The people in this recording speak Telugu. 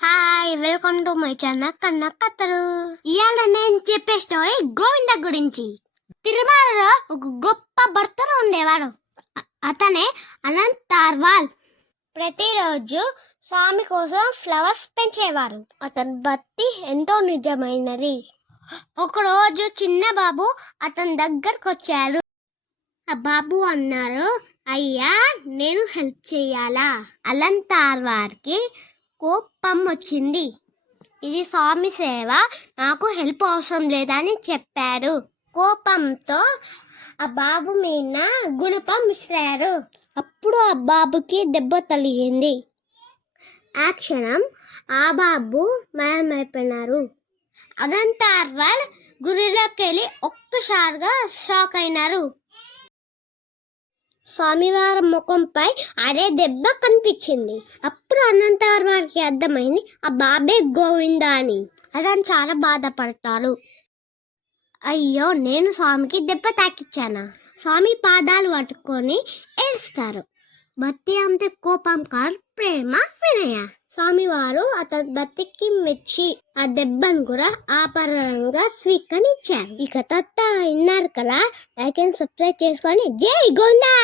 Hi, welcome to my channel కన్న కథలు. ఇవాళ నేను చెప్పే స్టోరీ గోవింద గురించి. తిరుమలలో ఒక గొప్ప భర్తలు ఉండేవాడు. అతనే అనంతార్వాల్. ప్రతిరోజు స్వామి కోసం ఫ్లవర్స్ పెంచేవారు. అతని భక్తి ఎంతో నిజమైనది. ఒకరోజు చిన్న బాబు అతని దగ్గరకు వచ్చారు. ఆ బాబు అన్నారు, అయ్యా నేను హెల్ప్ చేయాలా? అలంతార్వార్కి కోపం వచ్చింది. ఇది స్వామి సేవ, నాకు హెల్ప్ అవసరం లేదని చెప్పాడు. కోపంతో ఆ బాబు మీద గుణపం ఇస్తారు. అప్పుడు ఆ బాబుకి దెబ్బ తగిలింది. ఆ క్షణం ఆ బాబు మాయమైపోయినారు. అనంతార్వాల్ గుడిలోకి వెళ్ళి ఒక్కసారిగా షాక్ అయినారు. స్వామివారి ముఖంపై అదే దెబ్బ కనిపించింది. అప్పుడు అనంతార్వాల్కి అర్థమైంది ఆ బాబే గోవింద అని. అతను చాలా బాధపడతాడు. అయ్యో, నేను స్వామికి దెబ్బ తాకిచ్చానా? స్వామి పాదాలు పట్టుకొని ఏడుస్తారు. భక్తి అంటే కోపం కాదు, ప్రేమ, వినయ. స్వామివారు అతని భక్తికి మెచ్చి ఆ దెబ్బను కూడా ఆపరంగా స్వీకరించారు. ఇక తత్త విన్నారు కదా, లైక్ అండ్ సబ్స్క్రైబ్ చేసుకొని జై గోవిందా.